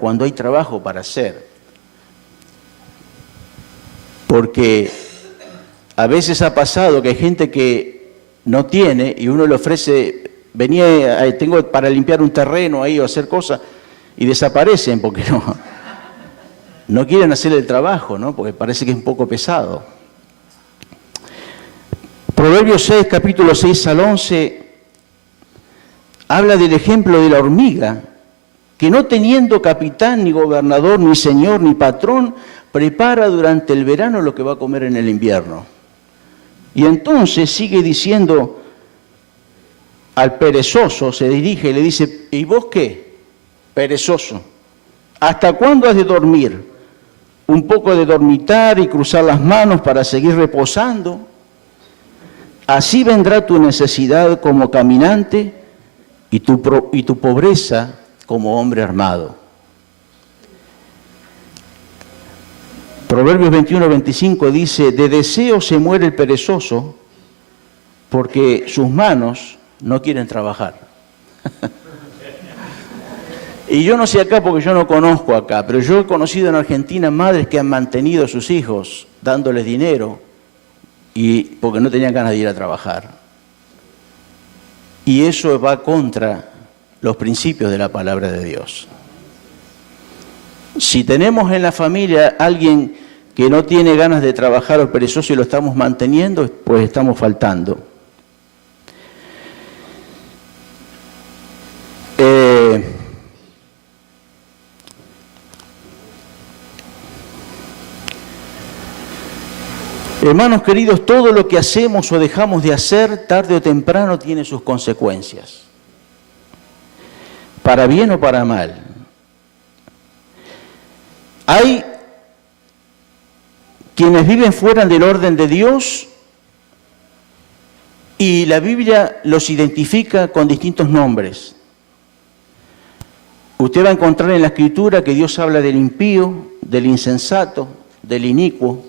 cuando hay trabajo para hacer. Porque a veces ha pasado que hay gente que no tiene y uno le ofrece, tengo para limpiar un terreno ahí o hacer cosas, y desaparecen porque no quieren hacer el trabajo, ¿no? Porque parece que es un poco pesado. Proverbios 6, capítulo 6 al 11, habla del ejemplo de la hormiga, que no teniendo capitán, ni gobernador, ni señor, ni patrón, prepara durante el verano lo que va a comer en el invierno. Y entonces sigue diciendo al perezoso, se dirige y le dice, ¿y vos qué, perezoso? ¿Hasta cuándo has de dormir? Un poco de dormitar y cruzar las manos para seguir reposando. Así vendrá tu necesidad como caminante y tu pobreza como hombre armado. Proverbios 21-25 dice, de deseo se muere el perezoso porque sus manos no quieren trabajar. Y yo no sé acá porque yo no conozco acá, pero yo he conocido en Argentina madres que han mantenido a sus hijos dándoles dinero y porque no tenían ganas de ir a trabajar. Y eso va contra los principios de la palabra de Dios. Si tenemos en la familia alguien que no tiene ganas de trabajar o perezoso y lo estamos manteniendo, pues estamos faltando. Hermanos queridos, todo lo que hacemos o dejamos de hacer, tarde o temprano, tiene sus consecuencias. Para bien o para mal. Hay quienes viven fuera del orden de Dios y la Biblia los identifica con distintos nombres. Usted va a encontrar en la Escritura que Dios habla del impío, del insensato, del inicuo,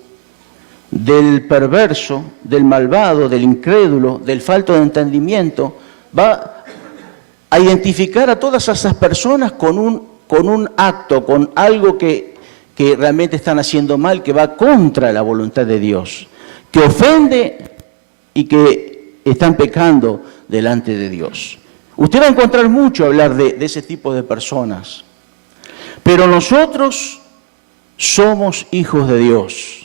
del perverso, del malvado, del incrédulo, del falto de entendimiento. Va a identificar a todas esas personas con un acto, con algo que realmente están haciendo mal, que va contra la voluntad de Dios, que ofende y que están pecando delante de Dios. Usted va a encontrar mucho hablar de ese tipo de personas, pero nosotros somos hijos de Dios.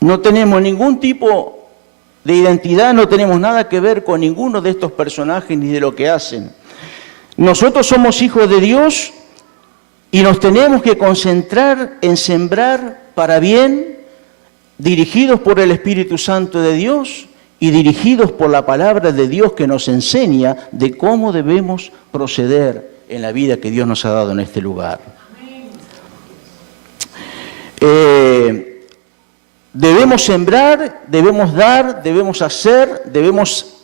No tenemos ningún tipo de identidad, no tenemos nada que ver con ninguno de estos personajes ni de lo que hacen. Nosotros somos hijos de Dios y nos tenemos que concentrar en sembrar para bien, dirigidos por el Espíritu Santo de Dios y dirigidos por la palabra de Dios que nos enseña de cómo debemos proceder en la vida que Dios nos ha dado en este lugar. Debemos sembrar, debemos dar, debemos hacer, debemos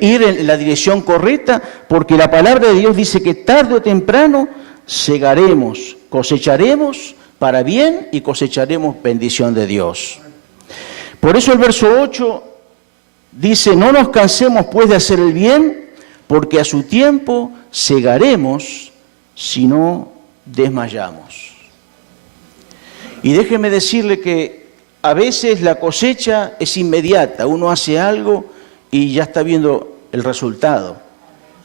ir en la dirección correcta, porque la palabra de Dios dice que tarde o temprano segaremos, cosecharemos para bien y cosecharemos bendición de Dios. Por eso el verso 8 dice, no nos cansemos pues de hacer el bien, porque a su tiempo segaremos si no desmayamos. Y déjeme decirle que a veces la cosecha es inmediata, uno hace algo y ya está viendo el resultado.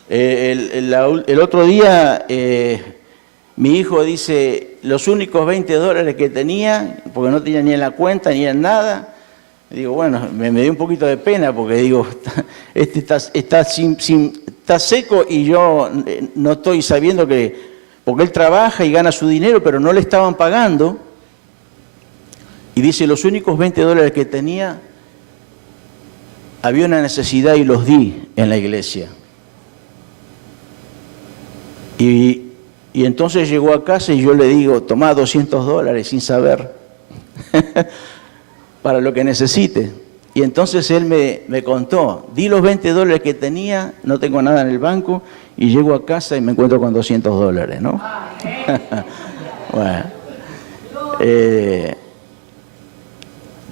El otro día mi hijo dice, los únicos $20 que tenía, porque no tenía ni en la cuenta ni en nada, digo, bueno, me dio un poquito de pena porque digo, está seco y yo no estoy sabiendo porque él trabaja y gana su dinero, pero no le estaban pagando. Y dice, los únicos $20 que tenía, había una necesidad y los di en la iglesia. Y entonces llegó a casa y yo le digo, tomá $200 sin saber, para lo que necesite. Y entonces él me contó, di los $20 que tenía, no tengo nada en el banco, y llego a casa y me encuentro con $200, ¿no? Bueno.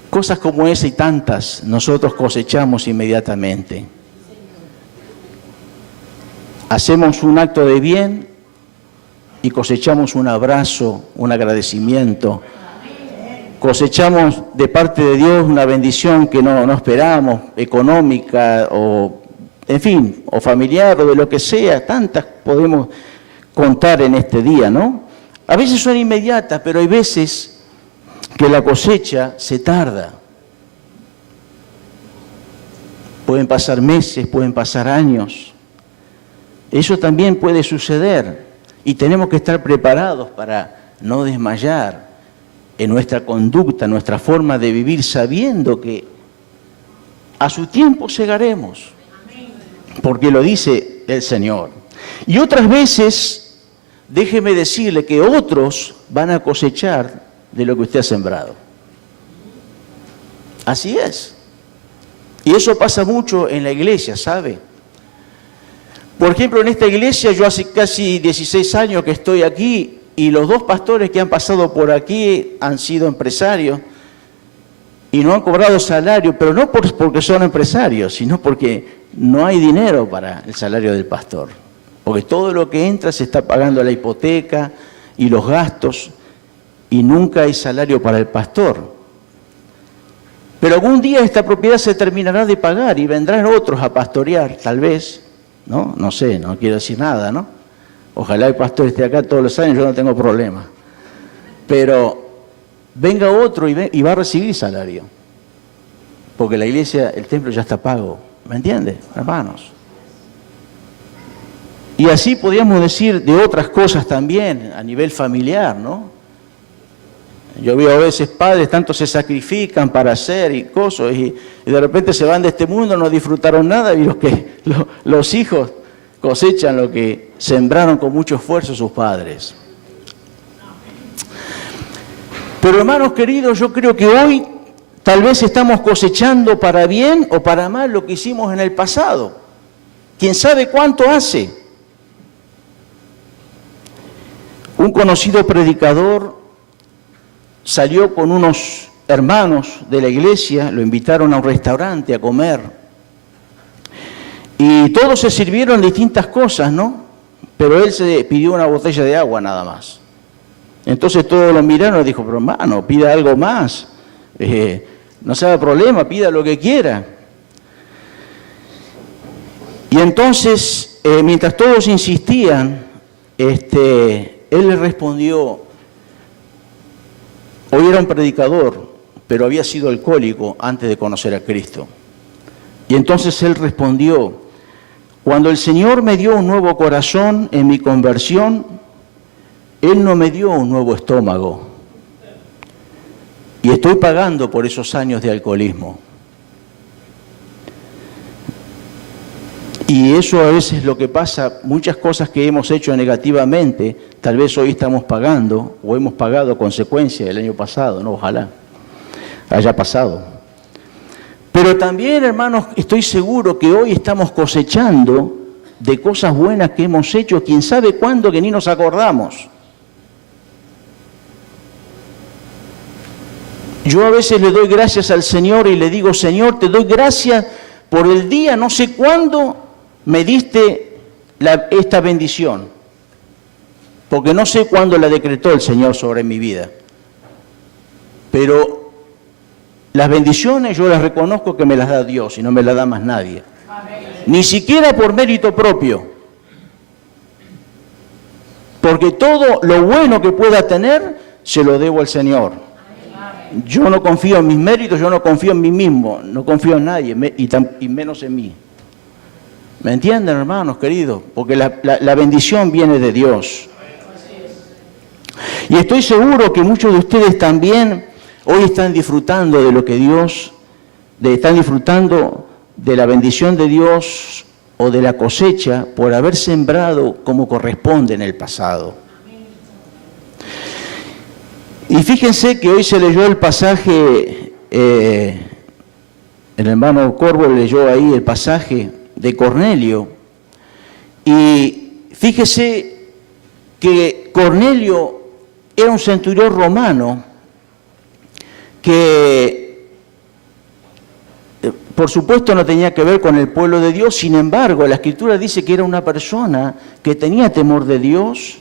Cosas como esa y tantas nosotros cosechamos inmediatamente. Hacemos un acto de bien y cosechamos un abrazo, un agradecimiento. Cosechamos de parte de Dios una bendición que no esperábamos, económica o, en fin, o familiar o de lo que sea. Tantas podemos contar en este día, ¿no? A veces son inmediatas, pero hay veces que la cosecha se tarda. Pueden pasar meses, pueden pasar años. Eso también puede suceder y tenemos que estar preparados para no desmayar en nuestra conducta, en nuestra forma de vivir, sabiendo que a su tiempo segaremos, porque lo dice el Señor. Y otras veces, déjeme decirle que otros van a cosechar de lo que usted ha sembrado. Así es. Y eso pasa mucho en la iglesia, ¿sabe? Por ejemplo, en esta iglesia yo hace casi 16 años que estoy aquí y los dos pastores que han pasado por aquí han sido empresarios y no han cobrado salario, pero no porque son empresarios, sino porque no hay dinero para el salario del pastor. Porque todo lo que entra se está pagando la hipoteca y los gastos y nunca hay salario para el pastor. Pero algún día esta propiedad se terminará de pagar y vendrán otros a pastorear, tal vez, ¿no? No sé, no quiero decir nada, ¿no? Ojalá el pastor esté acá todos los años, yo no tengo problema. Pero venga otro y va a recibir salario. Porque la iglesia, el templo ya está pago. ¿Me entiende, hermanos? Y así podríamos decir de otras cosas también, a nivel familiar, ¿no? Yo veo a veces padres, tanto se sacrifican para hacer y cosas, y de repente se van de este mundo, no disfrutaron nada, y los hijos cosechan lo que sembraron con mucho esfuerzo sus padres. Pero hermanos queridos, yo creo que hoy tal vez estamos cosechando para bien o para mal lo que hicimos en el pasado. ¿Quién sabe cuánto hace? Un conocido predicador salió con unos hermanos de la iglesia, lo invitaron a un restaurante a comer. Y todos se sirvieron distintas cosas, ¿no? Pero él se pidió una botella de agua nada más. Entonces todos lo miraron y dijo, pero hermano, pida algo más. No se haga problema, pida lo que quiera. Y entonces, mientras todos insistían, él le respondió, hoy era un predicador, pero había sido alcohólico antes de conocer a Cristo. Y entonces él respondió, cuando el Señor me dio un nuevo corazón en mi conversión, Él no me dio un nuevo estómago. Y estoy pagando por esos años de alcoholismo. Y eso a veces es lo que pasa, muchas cosas que hemos hecho negativamente, tal vez hoy estamos pagando o hemos pagado consecuencias del año pasado, ¿no? Ojalá haya pasado. Pero también, hermanos, estoy seguro que hoy estamos cosechando de cosas buenas que hemos hecho, quién sabe cuándo, que ni nos acordamos. Yo a veces le doy gracias al Señor y le digo, Señor, te doy gracias por el día, no sé cuándo, me diste esta bendición. Porque no sé cuándo la decretó el Señor sobre mi vida. Pero las bendiciones yo las reconozco que me las da Dios y no me las da más nadie. Amén. Ni siquiera por mérito propio. Porque todo lo bueno que pueda tener, se lo debo al Señor. Amén. Yo no confío en mis méritos, yo no confío en mí mismo, no confío en nadie y menos en mí. ¿Me entienden, hermanos queridos? Porque la bendición viene de Dios. Y estoy seguro que muchos de ustedes también hoy están disfrutando de lo que Dios, están disfrutando de la bendición de Dios o de la cosecha por haber sembrado como corresponde en el pasado. Y fíjense que hoy se leyó el pasaje, el hermano Corvo leyó ahí el pasaje de Cornelio, y fíjese que Cornelio era un centurión romano que por supuesto no tenía que ver con el pueblo de Dios, sin embargo la Escritura dice que era una persona que tenía temor de Dios,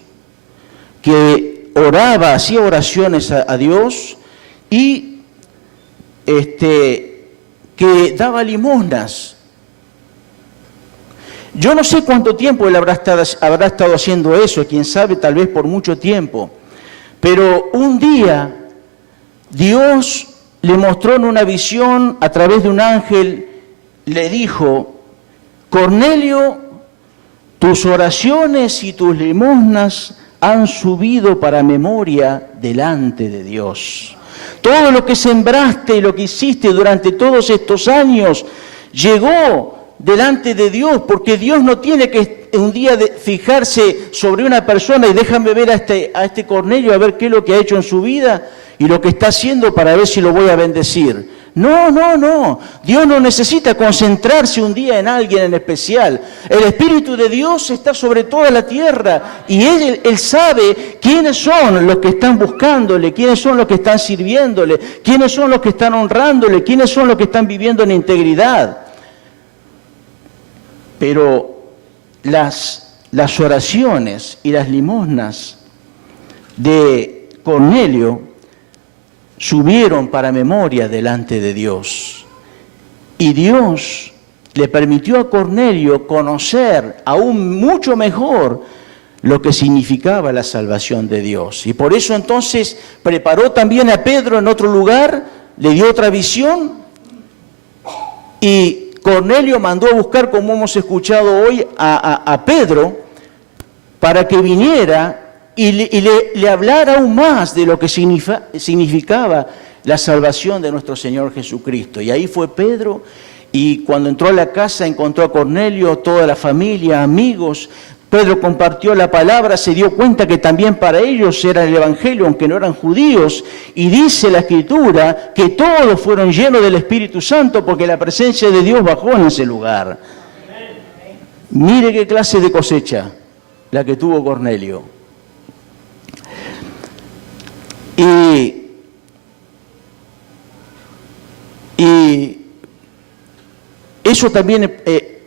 que oraba, hacía oraciones a Dios y que daba limosnas. Yo no sé cuánto tiempo él habrá estado haciendo eso, quién sabe, tal vez por mucho tiempo. Pero un día Dios le mostró en una visión a través de un ángel, le dijo: Cornelio, tus oraciones y tus limosnas han subido para memoria delante de Dios. Todo lo que sembraste y lo que hiciste durante todos estos años llegó delante de Dios, porque Dios no tiene que un día fijarse sobre una persona y déjame ver a este Cornelio, a ver qué es lo que ha hecho en su vida y lo que está haciendo para ver si lo voy a bendecir. No. Dios no necesita concentrarse un día en alguien en especial. El Espíritu de Dios está sobre toda la tierra y Él sabe quiénes son los que están buscándole, quiénes son los que están sirviéndole, quiénes son los que están honrándole, quiénes son los que están viviendo en integridad. Pero las oraciones y las limosnas de Cornelio subieron para memoria delante de Dios. Y Dios le permitió a Cornelio conocer aún mucho mejor lo que significaba la salvación de Dios. Y por eso entonces preparó también a Pedro en otro lugar, le dio otra visión y Cornelio mandó a buscar, como hemos escuchado hoy, a Pedro para que viniera y le hablara aún más de lo que significaba la salvación de nuestro Señor Jesucristo. Y ahí fue Pedro, y cuando entró a la casa encontró a Cornelio, toda la familia, amigos. Pedro compartió la palabra, se dio cuenta que también para ellos era el Evangelio, aunque no eran judíos, y dice la Escritura que todos fueron llenos del Espíritu Santo porque la presencia de Dios bajó en ese lugar. Mire qué clase de cosecha la que tuvo Cornelio. Y eso también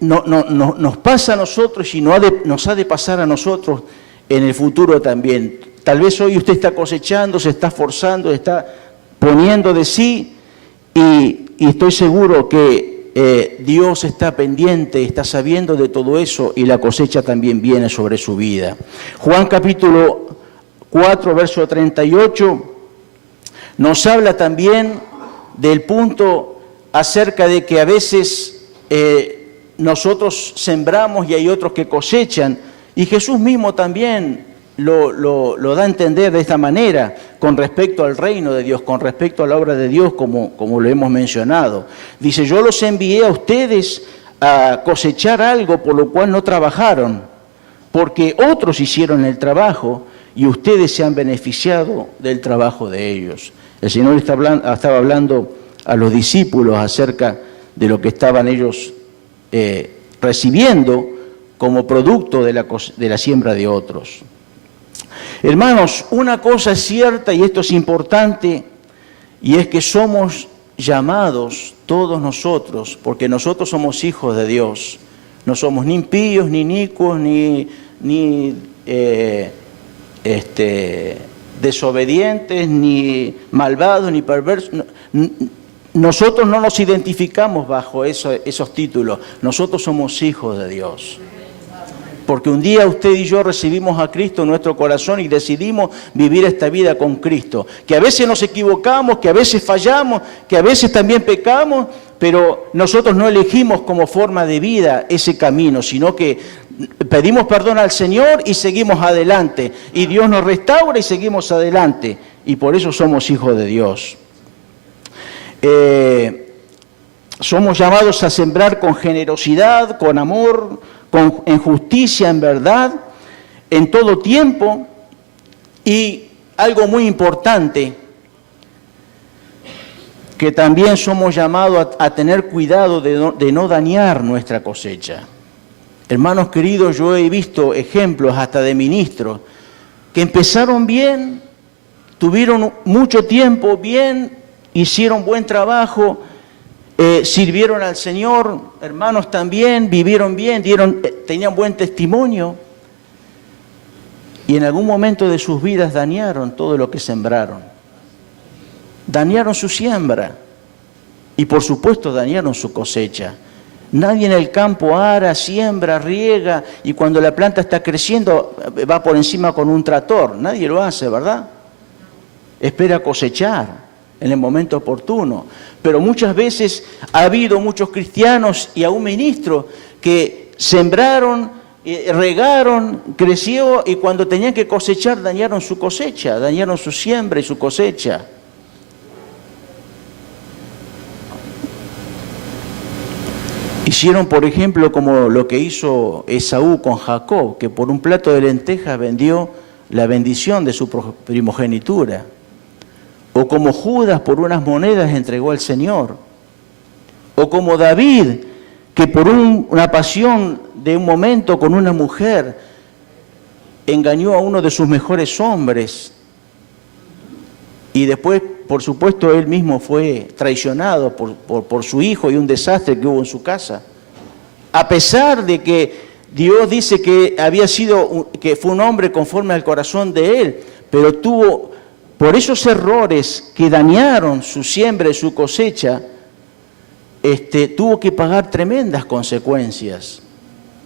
nos pasa a nosotros y nos ha de pasar a nosotros en el futuro también. Tal vez hoy usted está cosechando, se está esforzando, está poniendo de sí y estoy seguro que Dios está pendiente, está sabiendo de todo eso y la cosecha también viene sobre su vida. Juan capítulo 4, verso 38, nos habla también del punto acerca de que a veces nosotros sembramos y hay otros que cosechan, y Jesús mismo también lo da a entender de esta manera con respecto al reino de Dios, con respecto a la obra de Dios, como lo hemos mencionado. Dice: yo los envié a ustedes a cosechar algo por lo cual no trabajaron, porque otros hicieron el trabajo y ustedes se han beneficiado del trabajo de ellos. El Señor estaba hablando a los discípulos acerca de lo que estaban ellos recibiendo como producto de la siembra de otros. Hermanos, una cosa es cierta y esto es importante, y es que somos llamados todos nosotros, porque nosotros somos hijos de Dios. No somos ni impíos, ni inicuos, ni desobedientes, ni malvados, ni perversos. Nosotros no nos identificamos bajo esos títulos. Nosotros somos hijos de Dios. Porque un día usted y yo recibimos a Cristo en nuestro corazón y decidimos vivir esta vida con Cristo. Que a veces nos equivocamos, que a veces fallamos, que a veces también pecamos, pero nosotros no elegimos como forma de vida ese camino, sino que pedimos perdón al Señor y seguimos adelante. Y Dios nos restaura y seguimos adelante. Y por eso somos hijos de Dios. Somos llamados a sembrar con generosidad, con amor, en justicia, en verdad, en todo tiempo. Y algo muy importante, que también somos llamados a tener cuidado de no dañar nuestra cosecha. Hermanos queridos, yo he visto ejemplos hasta de ministros que empezaron bien, tuvieron mucho tiempo bien, hicieron buen trabajo, sirvieron al Señor, hermanos también, vivieron bien, tenían buen testimonio. y en algún momento de sus vidas dañaron todo lo que sembraron. Dañaron su siembra y por supuesto dañaron su cosecha. Nadie en el campo ara, siembra, riega y cuando la planta está creciendo va por encima con un tractor. Nadie lo hace, ¿verdad? Espera cosechar en el momento oportuno. Pero muchas veces ha habido muchos cristianos y aún ministros que sembraron, regaron, creció y cuando tenían que cosechar dañaron su cosecha, dañaron su siembra y su cosecha. Hicieron, por ejemplo, como lo que hizo Esaú con Jacob, que por un plato de lentejas vendió la bendición de su primogenitura. O como Judas por unas monedas entregó al Señor. O como David, que por una pasión de un momento con una mujer engañó a uno de sus mejores hombres. Y después, por supuesto, él mismo fue traicionado por su hijo y un desastre que hubo en su casa. A pesar de que Dios dice que que fue un hombre conforme al corazón de él, pero tuvo, por esos errores que dañaron su siembra y su cosecha, tuvo que pagar tremendas consecuencias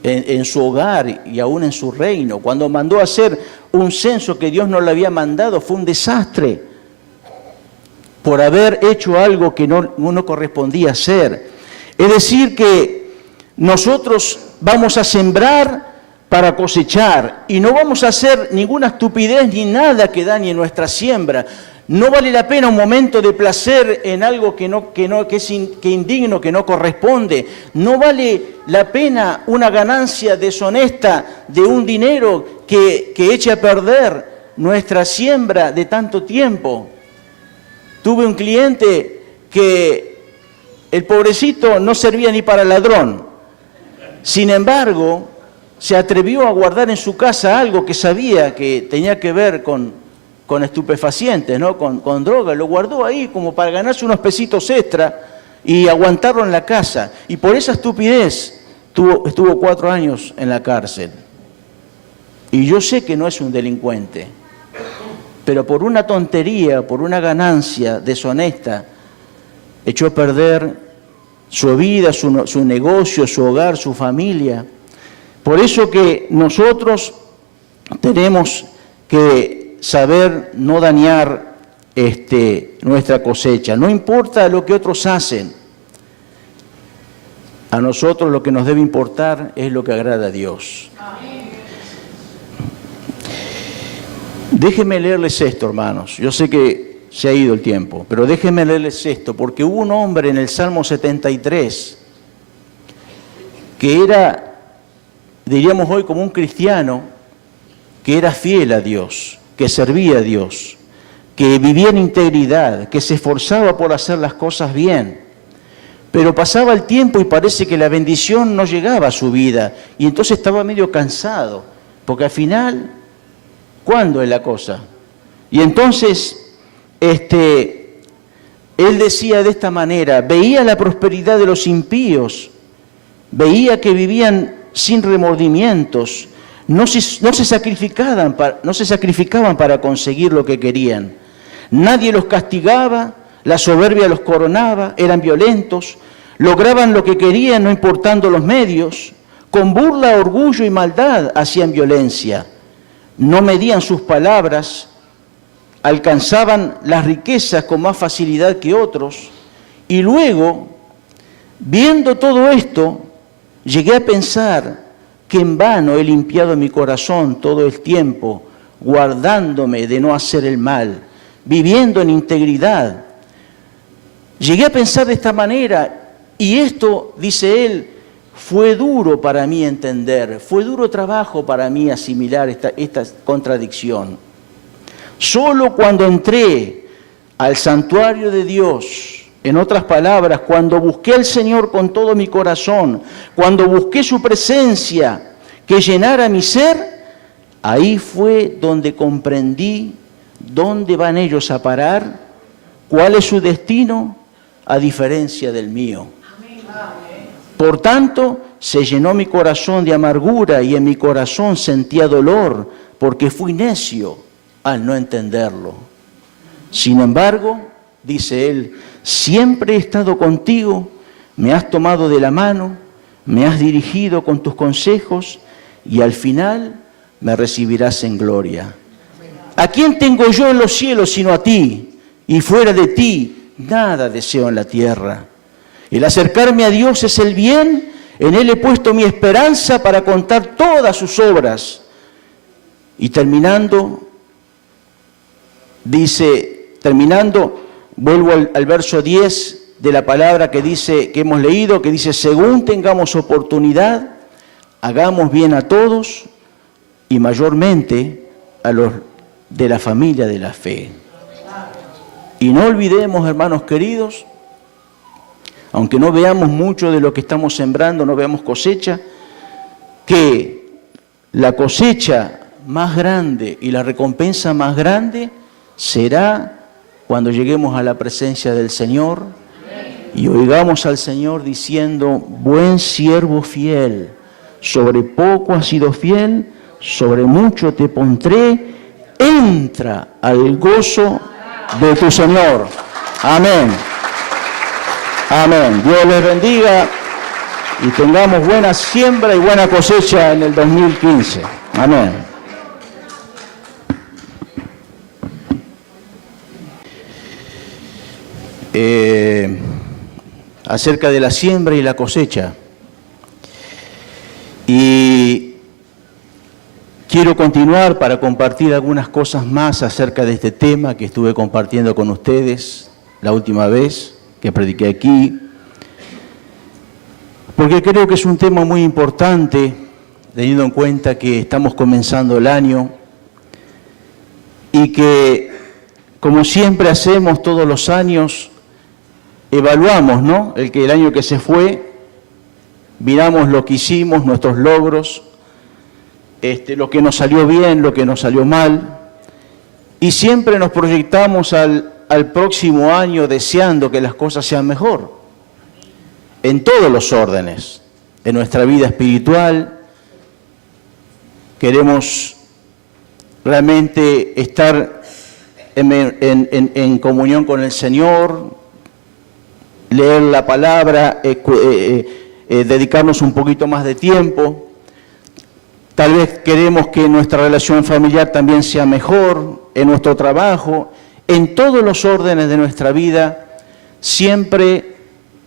en su hogar y aún en su reino. Cuando mandó a hacer un censo que Dios no le había mandado, fue un desastre por haber hecho algo que no correspondía hacer. Es decir, que nosotros vamos a sembrar para cosechar y no vamos a hacer ninguna estupidez ni nada que dañe nuestra siembra. No vale la pena un momento de placer en algo que es indigno, que no corresponde. No vale la pena una ganancia deshonesta de un dinero que eche a perder nuestra siembra de tanto tiempo. Tuve un cliente que el pobrecito no servía ni para ladrón. Sin embargo, se atrevió a guardar en su casa algo que sabía que tenía que ver con estupefacientes, ¿no? Con droga. Lo guardó ahí como para ganarse unos pesitos extra y aguantarlo en la casa. Y por esa estupidez estuvo 4 años en la cárcel. Y yo sé que no es un delincuente. Pero por una tontería, por una ganancia deshonesta, echó a perder su vida, su negocio, su hogar, su familia. Por eso que nosotros tenemos que saber no dañar nuestra cosecha. No importa lo que otros hacen. A nosotros lo que nos debe importar es lo que agrada a Dios. Déjenme leerles esto, hermanos. Yo sé que se ha ido el tiempo, pero déjenme leerles esto, porque hubo un hombre en el Salmo 73 que era, diríamos hoy, como un cristiano, que era fiel a Dios, que servía a Dios, que vivía en integridad, que se esforzaba por hacer las cosas bien. Pero pasaba el tiempo y parece que la bendición no llegaba a su vida, y entonces estaba medio cansado, porque al final, ¿cuándo es la cosa? Y entonces, él decía de esta manera, veía la prosperidad de los impíos, veía que vivían sin remordimientos, no se sacrificaban para conseguir lo que querían. Nadie los castigaba, la soberbia los coronaba, eran violentos, lograban lo que querían no importando los medios, con burla, orgullo y maldad hacían violencia. No medían sus palabras, alcanzaban las riquezas con más facilidad que otros, y luego, viendo todo esto, llegué a pensar que en vano he limpiado mi corazón todo el tiempo, guardándome de no hacer el mal, viviendo en integridad. Llegué a pensar de esta manera, y esto, dice él, fue duro para mí entender, fue duro trabajo para mí asimilar esta contradicción. Solo cuando entré al santuario de Dios, en otras palabras, cuando busqué al Señor con todo mi corazón, cuando busqué su presencia que llenara mi ser, ahí fue donde comprendí dónde van ellos a parar, cuál es su destino, a diferencia del mío. Por tanto, se llenó mi corazón de amargura y en mi corazón sentía dolor porque fui necio al no entenderlo. Sin embargo, dice él, siempre he estado contigo, me has tomado de la mano, me has dirigido con tus consejos y al final me recibirás en gloria. ¿A quién tengo yo en los cielos sino a ti? Y fuera de ti nada deseo en la tierra. El acercarme a Dios es el bien, en Él he puesto mi esperanza para contar todas sus obras. Y terminando, vuelvo al verso 10 de la palabra que hemos leído, que dice, según tengamos oportunidad, hagamos bien a todos y mayormente a los de la familia de la fe. Y no olvidemos, hermanos queridos, aunque no veamos mucho de lo que estamos sembrando, no veamos cosecha, que la cosecha más grande y la recompensa más grande será cuando lleguemos a la presencia del Señor y oigamos al Señor diciendo, buen siervo fiel, sobre poco has sido fiel, sobre mucho te pondré, entra al gozo de tu Señor. Amén. Amén. Dios les bendiga y tengamos buena siembra y buena cosecha en el 2015. Amén. Acerca de la siembra y la cosecha. Y quiero continuar para compartir algunas cosas más acerca de este tema que estuve compartiendo con ustedes la última vez que prediqué aquí, porque creo que es un tema muy importante, teniendo en cuenta que estamos comenzando el año y que, como siempre hacemos todos los años, evaluamos, ¿no? El año que se fue, miramos lo que hicimos, nuestros logros, lo que nos salió bien, lo que nos salió mal, y siempre nos proyectamos al próximo año deseando que las cosas sean mejor, en todos los órdenes, en nuestra vida espiritual. Queremos realmente estar en comunión con el Señor, leer la palabra, dedicarnos un poquito más de tiempo. Tal vez queremos que nuestra relación familiar también sea mejor, en nuestro trabajo, en todos los órdenes de nuestra vida. Siempre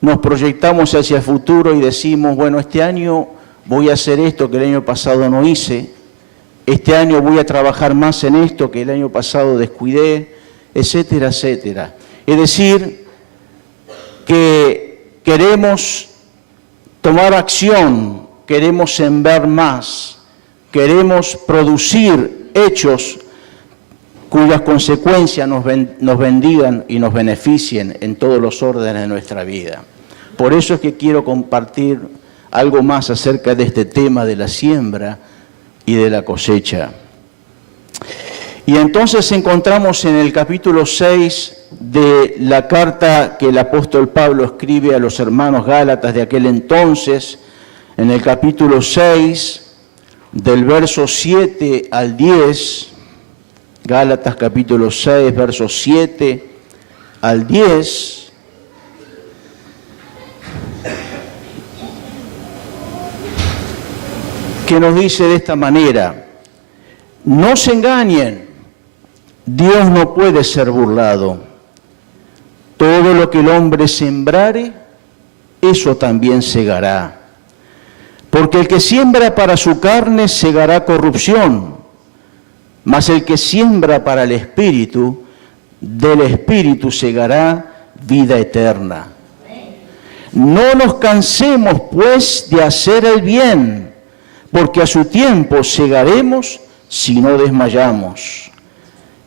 nos proyectamos hacia el futuro y decimos, bueno, este año voy a hacer esto que el año pasado no hice, este año voy a trabajar más en esto que el año pasado descuidé, etcétera, etcétera. Es decir, que queremos tomar acción, queremos sembrar más, queremos producir hechos cuyas consecuencias nos bendigan y nos beneficien en todos los órdenes de nuestra vida. Por eso es que quiero compartir algo más acerca de este tema de la siembra y de la cosecha. Y entonces encontramos en el capítulo 6 de la carta que el apóstol Pablo escribe a los hermanos Gálatas de aquel entonces, en el capítulo 6, del verso 7 al 10, Gálatas capítulo 6, versos 7 al 10, que nos dice de esta manera, no se engañen, Dios no puede ser burlado. Todo lo que el hombre sembrare, eso también segará. Porque el que siembra para su carne segará corrupción, mas el que siembra para el Espíritu, del Espíritu segará vida eterna. No nos cansemos, pues, de hacer el bien, porque a su tiempo segaremos si no desmayamos.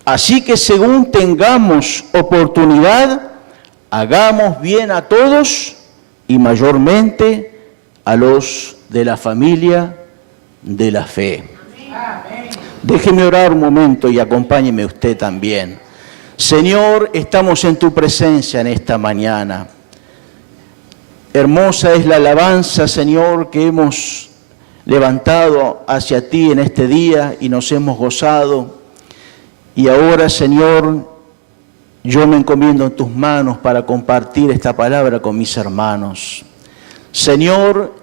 Así que según tengamos oportunidad, hagamos bien a todos y mayormente a los de la familia de la fe. Déjeme orar un momento y acompáñeme usted también. Señor, estamos en tu presencia en esta mañana. Hermosa es la alabanza, Señor, que hemos levantado hacia ti en este día y nos hemos gozado. Y ahora, Señor, yo me encomiendo en tus manos para compartir esta palabra con mis hermanos. Señor,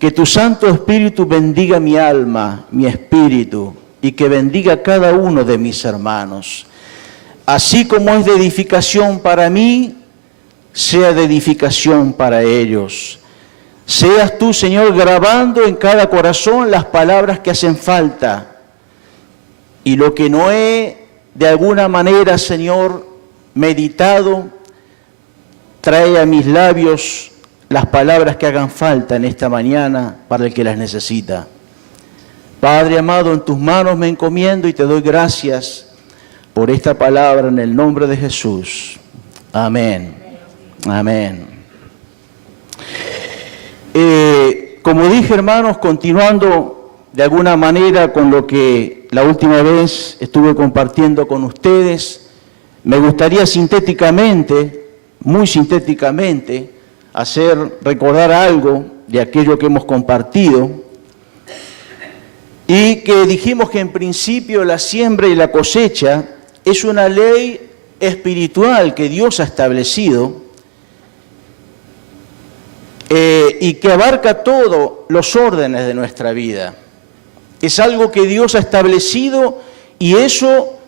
que tu Santo Espíritu bendiga mi alma, mi espíritu, y que bendiga a cada uno de mis hermanos. Así como es de edificación para mí, sea de edificación para ellos. Seas tú, Señor, grabando en cada corazón las palabras que hacen falta. Y lo que no he, de alguna manera, Señor, meditado, trae a mis labios las palabras que hagan falta en esta mañana para el que las necesita. Padre amado, en tus manos me encomiendo y te doy gracias por esta palabra en el nombre de Jesús. Amén. Amén. Como dije, hermanos, continuando de alguna manera con lo que la última vez estuve compartiendo con ustedes, me gustaría sintéticamente, muy sintéticamente, recordar algo de aquello que hemos compartido y que dijimos que en principio la siembra y la cosecha es una ley espiritual que Dios ha establecido y que abarca todos los órdenes de nuestra vida. Es algo que Dios ha establecido y eso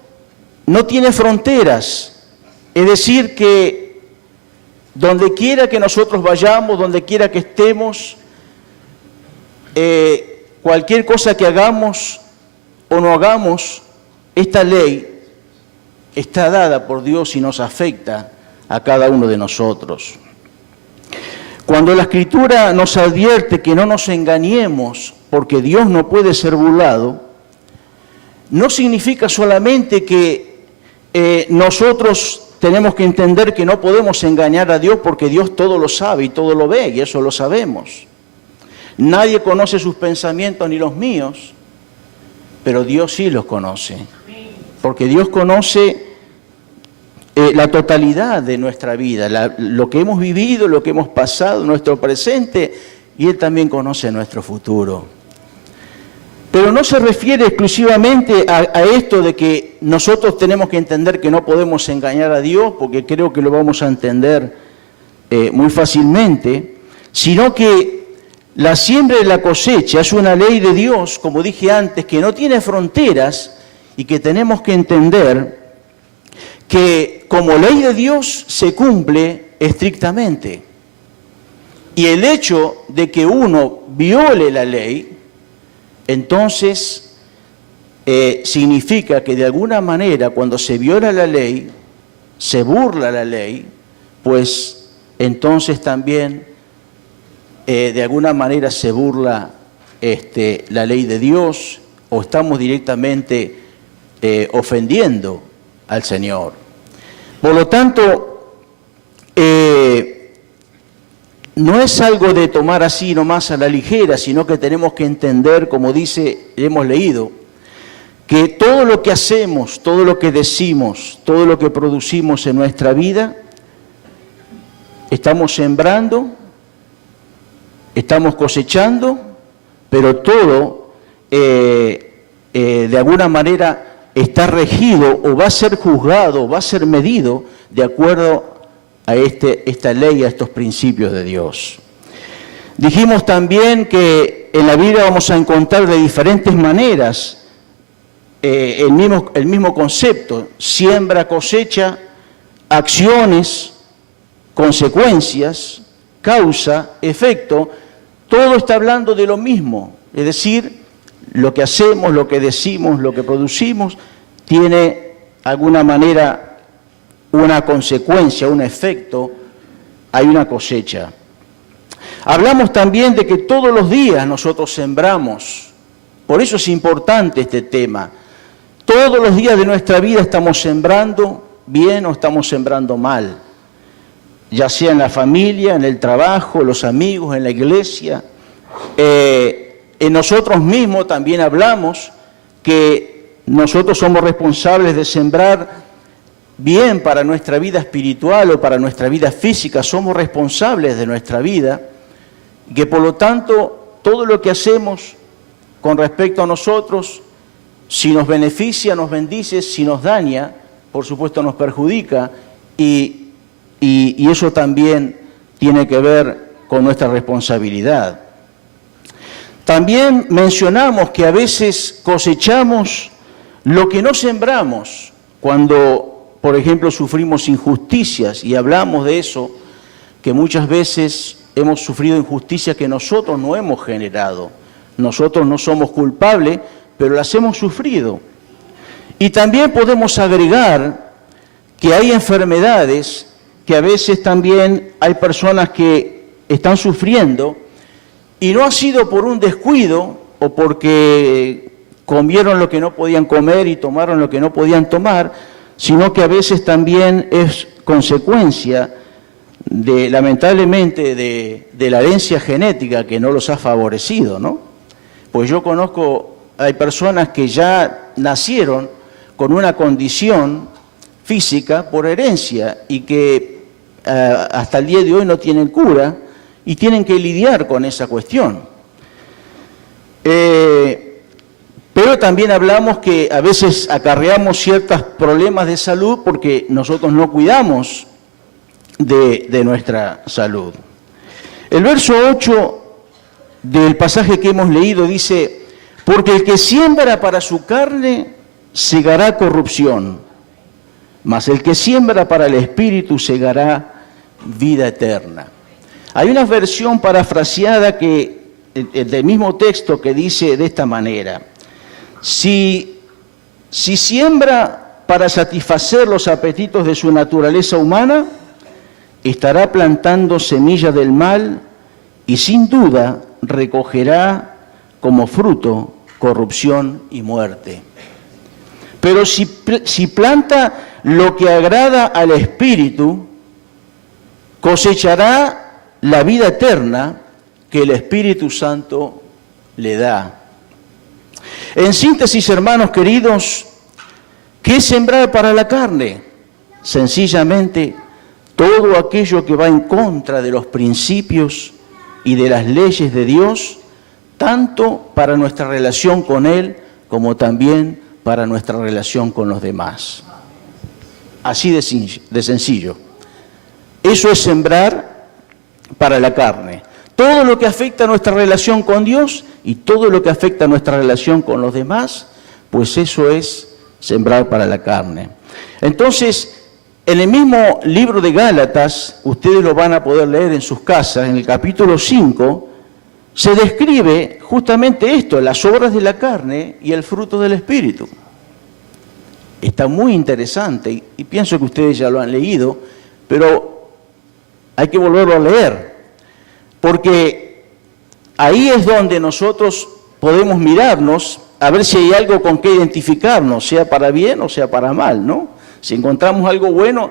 no tiene fronteras. Es decir, que donde quiera que nosotros vayamos, donde quiera que estemos, cualquier cosa que hagamos o no hagamos, esta ley está dada por Dios y nos afecta a cada uno de nosotros. Cuando la Escritura nos advierte que no nos engañemos, porque Dios no puede ser burlado, no significa solamente que nosotros tenemos que entender que no podemos engañar a Dios porque Dios todo lo sabe y todo lo ve, y eso lo sabemos. Nadie conoce sus pensamientos ni los míos, pero Dios sí los conoce. Porque Dios conoce la totalidad de nuestra vida, lo que hemos vivido, lo que hemos pasado, nuestro presente, y Él también conoce nuestro futuro. Pero no se refiere exclusivamente a esto de que nosotros tenemos que entender que no podemos engañar a Dios, porque creo que lo vamos a entender muy fácilmente, sino que la siembra y la cosecha es una ley de Dios, como dije antes, que no tiene fronteras y que tenemos que entender que como ley de Dios se cumple estrictamente. Y el hecho de que uno viole la ley, entonces significa que de alguna manera cuando se viola la ley, se burla la ley, pues entonces también de alguna manera se burla la ley de Dios o estamos directamente ofendiendo al Señor. Por lo tanto, no es algo de tomar así nomás a la ligera, sino que tenemos que entender, como hemos leído, que todo lo que hacemos, todo lo que decimos, todo lo que producimos en nuestra vida, estamos sembrando, estamos cosechando, pero todo de alguna manera está regido o va a ser juzgado, va a ser medido de acuerdo a esta ley, a estos principios de Dios. Dijimos también que en la Biblia vamos a encontrar de diferentes maneras el mismo concepto, siembra, cosecha, acciones, consecuencias, causa, efecto, todo está hablando de lo mismo, es decir, lo que hacemos, lo que decimos, lo que producimos, tiene de alguna manera una consecuencia, un efecto, hay una cosecha. Hablamos también de que todos los días nosotros sembramos, por eso es importante este tema. Todos los días de nuestra vida estamos sembrando bien o estamos sembrando mal, ya sea en la familia, en el trabajo, los amigos, en la iglesia. En nosotros mismos también hablamos que nosotros somos responsables de sembrar bien para nuestra vida espiritual o para nuestra vida física, somos responsables de nuestra vida, que por lo tanto todo lo que hacemos con respecto a nosotros, si nos beneficia, nos bendice, si nos daña, por supuesto nos perjudica, y eso también tiene que ver con nuestra responsabilidad. También mencionamos que a veces cosechamos lo que no sembramos cuando, por ejemplo, sufrimos injusticias, y hablamos de eso, que muchas veces hemos sufrido injusticias que nosotros no hemos generado. Nosotros no somos culpables, pero las hemos sufrido. Y también podemos agregar que hay enfermedades que a veces también hay personas que están sufriendo, y no ha sido por un descuido o porque comieron lo que no podían comer y tomaron lo que no podían tomar, sino que a veces también es consecuencia de, lamentablemente, de la herencia genética que no los ha favorecido, ¿no? Pues yo conozco, hay personas que ya nacieron con una condición física por herencia y que hasta el día de hoy no tienen cura y tienen que lidiar con esa cuestión. Pero también hablamos que a veces acarreamos ciertos problemas de salud porque nosotros no cuidamos de nuestra salud. El verso 8 del pasaje que hemos leído dice: porque el que siembra para su carne segará corrupción, mas el que siembra para el Espíritu segará vida eterna. Hay una versión parafraseada del mismo texto que dice de esta manera: si siembra para satisfacer los apetitos de su naturaleza humana, estará plantando semilla del mal y sin duda recogerá como fruto corrupción y muerte. Pero si planta lo que agrada al Espíritu, cosechará la vida eterna que el Espíritu Santo le da. En síntesis, hermanos queridos, ¿qué es sembrar para la carne? Sencillamente, todo aquello que va en contra de los principios y de las leyes de Dios, tanto para nuestra relación con Él, como también para nuestra relación con los demás. Así de sencillo. Eso es sembrar para la carne. Todo lo que afecta a nuestra relación con Dios y todo lo que afecta a nuestra relación con los demás, pues eso es sembrar para la carne. Entonces, en el mismo libro de Gálatas, ustedes lo van a poder leer en sus casas, en el capítulo 5, se describe justamente esto, las obras de la carne y el fruto del Espíritu. Está muy interesante y pienso que ustedes ya lo han leído, pero hay que volverlo a leer, porque ahí es donde nosotros podemos mirarnos a ver si hay algo con qué identificarnos, sea para bien o sea para mal, ¿no? Si encontramos algo bueno,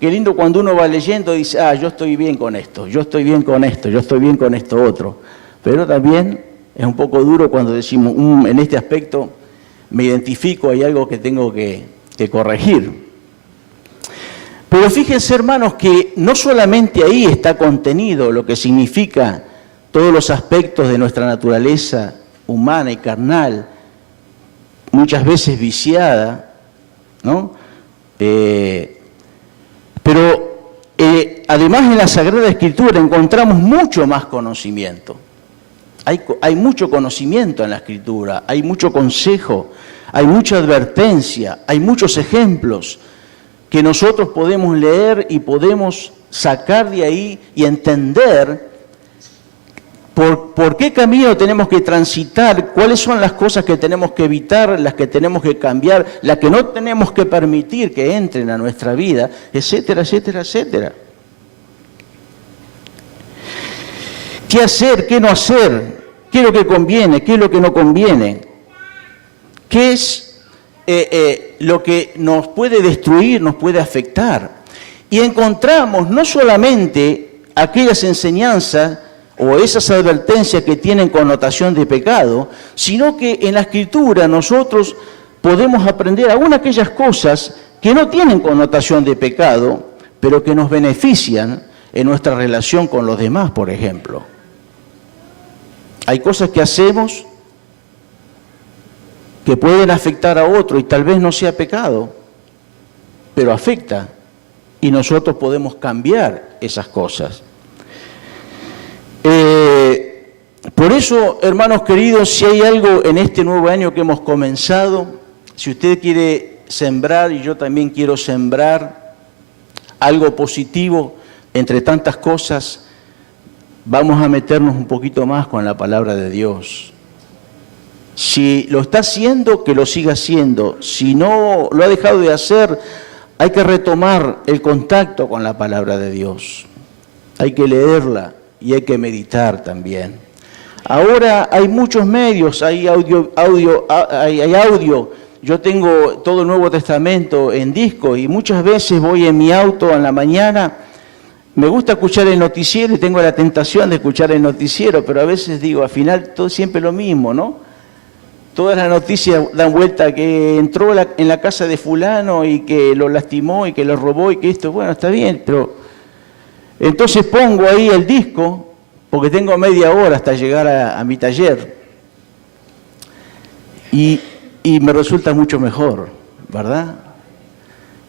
qué lindo cuando uno va leyendo y dice, yo estoy bien con esto, yo estoy bien con esto, yo estoy bien con esto otro. Pero también es un poco duro cuando decimos, en este aspecto me identifico, hay algo que tengo que corregir. Pero fíjense, hermanos, que no solamente ahí está contenido lo que significa todos los aspectos de nuestra naturaleza humana y carnal, muchas veces viciada, ¿no? Pero además en la Sagrada Escritura encontramos mucho más conocimiento. Hay mucho conocimiento en la Escritura, hay mucho consejo, hay mucha advertencia, hay muchos ejemplos que nosotros podemos leer y podemos sacar de ahí y entender por qué camino tenemos que transitar, cuáles son las cosas que tenemos que evitar, las que tenemos que cambiar, las que no tenemos que permitir que entren a nuestra vida, etcétera, etcétera, etcétera. ¿Qué hacer? ¿Qué no hacer? ¿Qué es lo que conviene? ¿Qué es lo que no conviene? ¿Qué es lo que nos puede destruir, nos puede afectar? Y encontramos no solamente aquellas enseñanzas o esas advertencias que tienen connotación de pecado, sino que en la Escritura nosotros podemos aprender aún aquellas cosas que no tienen connotación de pecado, pero que nos benefician en nuestra relación con los demás, por ejemplo. Hay cosas que hacemos que pueden afectar a otro y tal vez no sea pecado, pero afecta y nosotros podemos cambiar esas cosas. Por eso, hermanos queridos, si hay algo en este nuevo año que hemos comenzado, si usted quiere sembrar y yo también quiero sembrar algo positivo entre tantas cosas, vamos a meternos un poquito más con la palabra de Dios. Si lo está haciendo, que lo siga haciendo. Si no lo ha dejado de hacer, hay que retomar el contacto con la palabra de Dios. Hay que leerla y hay que meditar también. Ahora hay muchos medios, hay audio. Yo tengo todo el Nuevo Testamento en disco y muchas veces voy en mi auto en la mañana. Me gusta escuchar el noticiero y tengo la tentación de escuchar el noticiero, pero a veces digo, al final todo siempre lo mismo, ¿no? Todas las noticias dan vuelta que entró en la casa de fulano y que lo lastimó y que lo robó y que esto, bueno, está bien, pero entonces pongo ahí el disco porque tengo media hora hasta llegar a mi taller y me resulta mucho mejor, ¿verdad?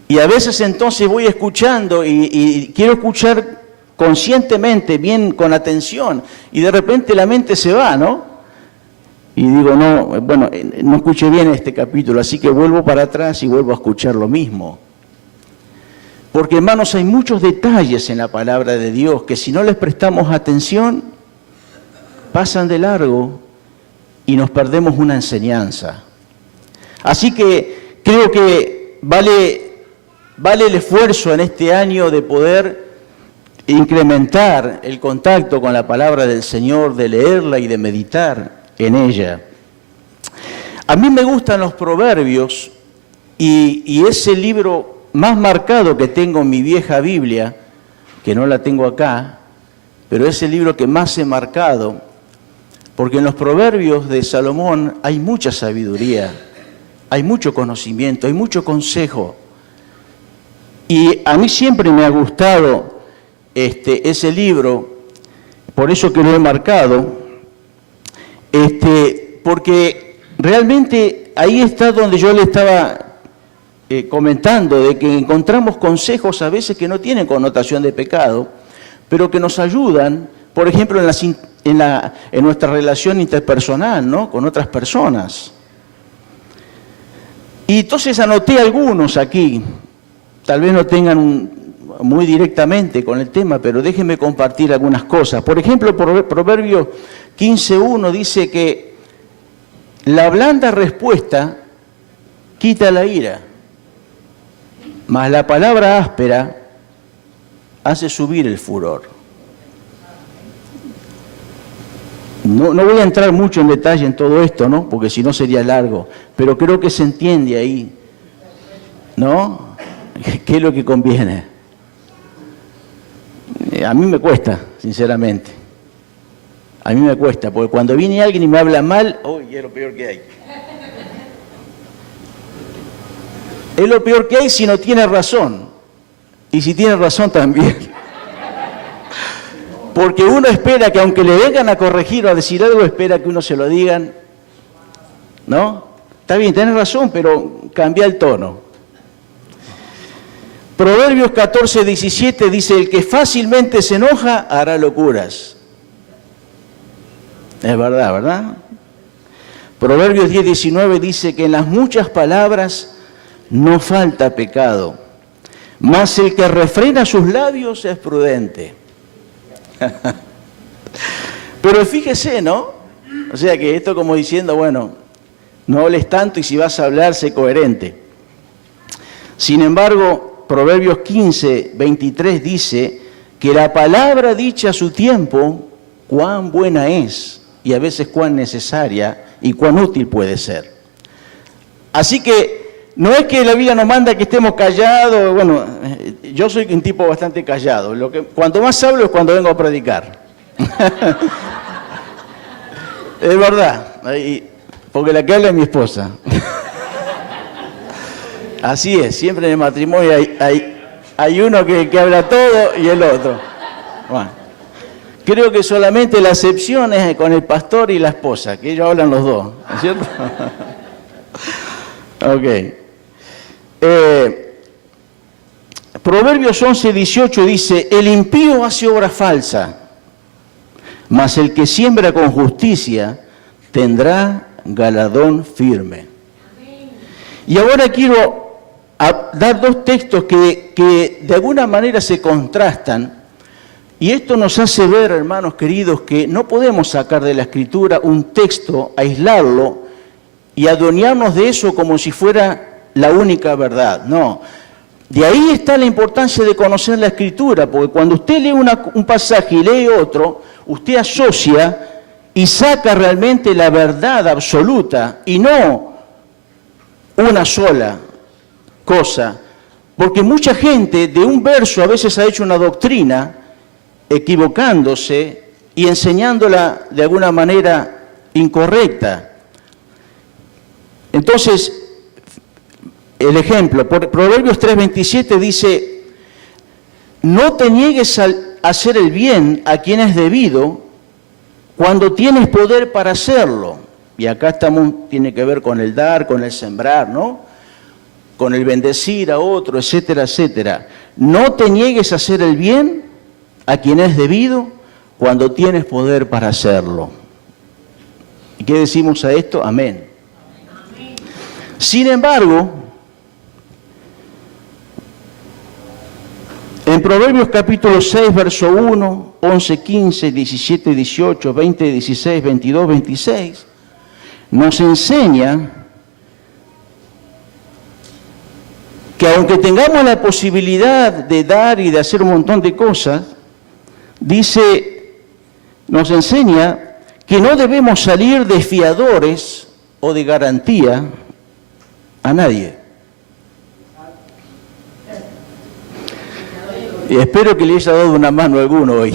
Y a veces entonces voy escuchando y quiero escuchar conscientemente, bien con atención, y de repente la mente se va, ¿no? Y digo, no, bueno, no escuché bien este capítulo, así que vuelvo para atrás y vuelvo a escuchar lo mismo. Porque, hermanos, hay muchos detalles en la palabra de Dios que si no les prestamos atención, pasan de largo y nos perdemos una enseñanza. Así que creo que vale el esfuerzo en este año de poder incrementar el contacto con la palabra del Señor, de leerla y de meditar en ella. A mí me gustan los proverbios y ese libro más marcado que tengo en mi vieja Biblia, que no la tengo acá, pero es el libro que más he marcado, porque en los proverbios de Salomón hay mucha sabiduría, hay mucho conocimiento, hay mucho consejo. Y a mí siempre me ha gustado ese libro, por eso que lo he marcado, porque realmente ahí está donde yo le estaba comentando, de que encontramos consejos a veces que no tienen connotación de pecado, pero que nos ayudan, por ejemplo, en nuestra relación interpersonal, ¿no?, con otras personas. Y entonces anoté algunos aquí, tal vez no tengan muy directamente con el tema, pero déjenme compartir algunas cosas. Por ejemplo, Proverbios 15:1 dice que la blanda respuesta quita la ira, mas la palabra áspera hace subir el furor. No voy a entrar mucho en detalle en todo esto, ¿no?, porque si no sería largo, pero creo que se entiende ahí, ¿no?, qué es lo que conviene. A mí me cuesta, sinceramente. A mí me cuesta, porque cuando viene alguien y me habla mal, ¡uy!, es lo peor que hay. Es lo peor que hay si no tiene razón. Y si tiene razón también. Porque uno espera que aunque le vengan a corregir o a decir algo, espera que uno se lo digan, ¿no? Está bien, tenés razón, pero cambia el tono. Proverbios 14:17 dice, el que fácilmente se enoja hará locuras. Es verdad, ¿verdad? Proverbios 10:19 dice que en las muchas palabras no falta pecado, mas el que refrena sus labios es prudente. Pero fíjese, ¿no? O sea que esto como diciendo, bueno, no hables tanto y si vas a hablar, sé coherente. Sin embargo, Proverbios 15:23 dice que la palabra dicha a su tiempo, cuán buena es y a veces cuán necesaria y cuán útil puede ser. Así que no es que la Biblia nos manda que estemos callados. Bueno, yo soy un tipo bastante callado. Cuando más hablo es cuando vengo a predicar. Es verdad, porque la que habla es mi esposa. Así es, siempre en el matrimonio hay uno que habla todo y el otro. Bueno, Creo que solamente la excepción es con el pastor y la esposa, que ellos hablan los dos, ¿no es cierto? Ok. Proverbios 11:18 dice, el impío hace obra falsa, mas el que siembra con justicia tendrá galardón firme. Y ahora quiero dar dos textos que de alguna manera se contrastan, y esto nos hace ver, hermanos queridos, que no podemos sacar de la Escritura un texto, aislarlo y adueñarnos de eso como si fuera la única verdad. No. De ahí está la importancia de conocer la Escritura, porque cuando usted lee un pasaje y lee otro, usted asocia y saca realmente la verdad absoluta y no una sola cosa. Porque mucha gente de un verso a veces ha hecho una doctrina equivocándose y enseñándola de alguna manera incorrecta. Entonces, el ejemplo, Proverbios 3:27 dice, no te niegues a hacer el bien a quien es debido cuando tienes poder para hacerlo. Y acá tiene que ver con el dar, con el sembrar, ¿no? Con el bendecir a otro, etcétera, etcétera. No te niegues a hacer el bien a quien es debido cuando tienes poder para hacerlo. ¿Y qué decimos a esto? Amén. Sin embargo, en Proverbios capítulo 6, verso 1, 11, 15, 17, 18, 20, 16, 22, 26, nos enseña que aunque tengamos la posibilidad de dar y de hacer un montón de cosas, nos enseña que no debemos salir de fiadores o de garantía a nadie. Y espero que le haya dado una mano a alguno hoy.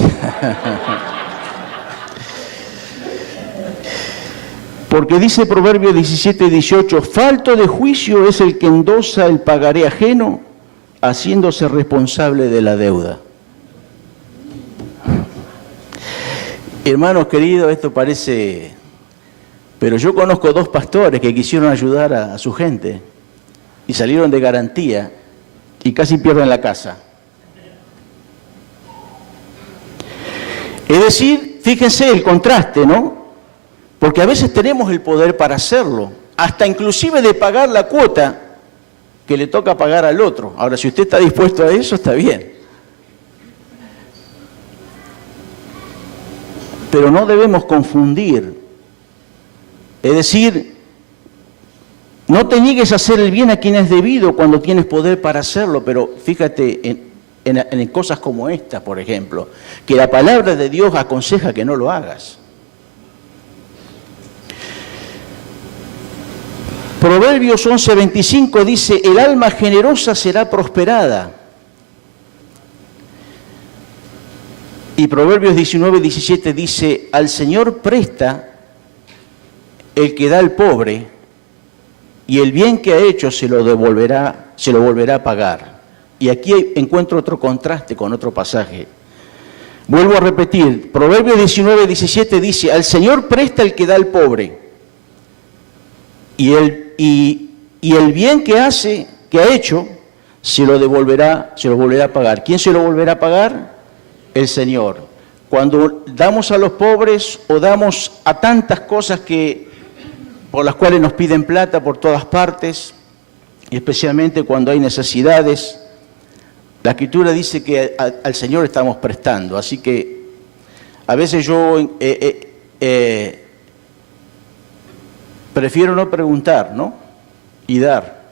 Porque dice Proverbios 17:18, falto de juicio es el que endosa el pagaré ajeno, haciéndose responsable de la deuda. Hermanos queridos, esto parece... Pero yo conozco dos pastores que quisieron ayudar a su gente y salieron de garantía y casi pierden la casa. Es decir, fíjense el contraste, ¿no? Porque a veces tenemos el poder para hacerlo, hasta inclusive de pagar la cuota que le toca pagar al otro. Ahora, si usted está dispuesto a eso, está bien. Pero no debemos confundir. Es decir, no te niegues a hacer el bien a quien es debido cuando tienes poder para hacerlo, pero fíjate en cosas como esta, por ejemplo, que la palabra de Dios aconseja que no lo hagas. Proverbios 11:25 dice, el alma generosa será prosperada. Y Proverbios 19:17 dice, al Señor presta el que da al pobre, y el bien que ha hecho se lo volverá a pagar. Y aquí encuentro otro contraste con otro pasaje. Vuelvo a repetir, Proverbios 19:17 dice, al Señor presta el que da al pobre, y el bien que ha hecho, se lo volverá a pagar. ¿Quién se lo volverá a pagar? El Señor. Cuando damos a los pobres o damos a tantas cosas por las cuales nos piden plata por todas partes, y especialmente cuando hay necesidades, la Escritura dice que al Señor estamos prestando. Así que a veces yo prefiero no preguntar, ¿no? Y dar,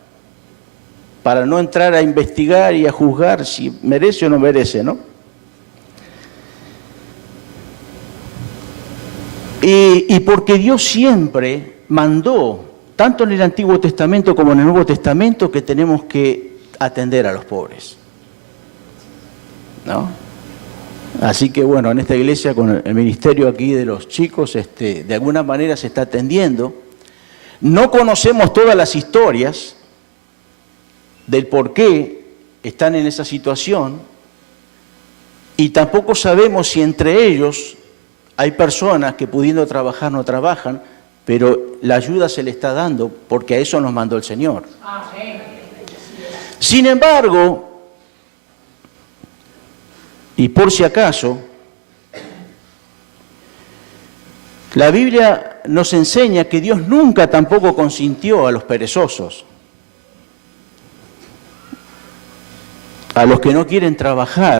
para no entrar a investigar y a juzgar si merece o no merece, ¿no? Y porque Dios siempre mandó, tanto en el Antiguo Testamento como en el Nuevo Testamento, que tenemos que atender a los pobres, ¿no? Así que bueno, en esta iglesia, con el ministerio aquí de los chicos, de alguna manera se está atendiendo. No conocemos todas las historias del por qué están en esa situación, Y tampoco sabemos si entre ellos hay personas que pudiendo trabajar no trabajan, pero la ayuda se le está dando porque a eso nos mandó el Señor. Sin embargo, y por si acaso, la Biblia nos enseña que Dios nunca tampoco consintió a los perezosos, a los que no quieren trabajar.